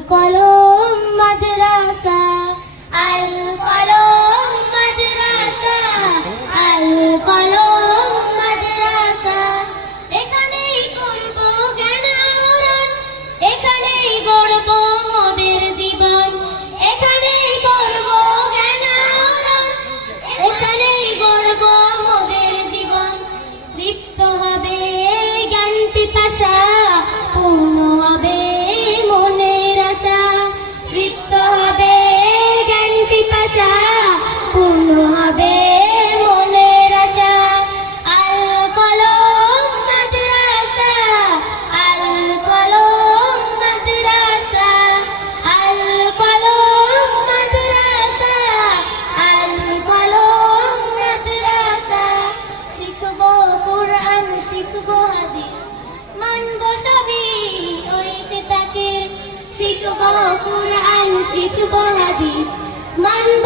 কলম মাদ্রাসা, আল কলম মাদ্রাসা, আল কলম মাদ্রাসা। এখানেই করব জ্ঞান আহরণ, এখানেই গড়ব মোদের জীবন, এখানেই করব জ্ঞান আহরণ, এখানেই গড়ব মোদের জীবন। তৃপ্ত হবে জ্ঞান পিপাসা, পূর্ণ হবে মনের আশা। তৃপ্ত হবে জ্ঞান পিপাসা, পূর্ণ হবে মনের আশা। আল কলম মাদ্রাসা, আল কলম মাদ্রাসা, আল কলম মাদ্রাসা, আল কলম মাদ্রাসা। শিখব কুরআন, শিখব হাদিস, মানব সবই ওই সে তাকে। শিখব কুরআন, শিখব হাদিস, মানব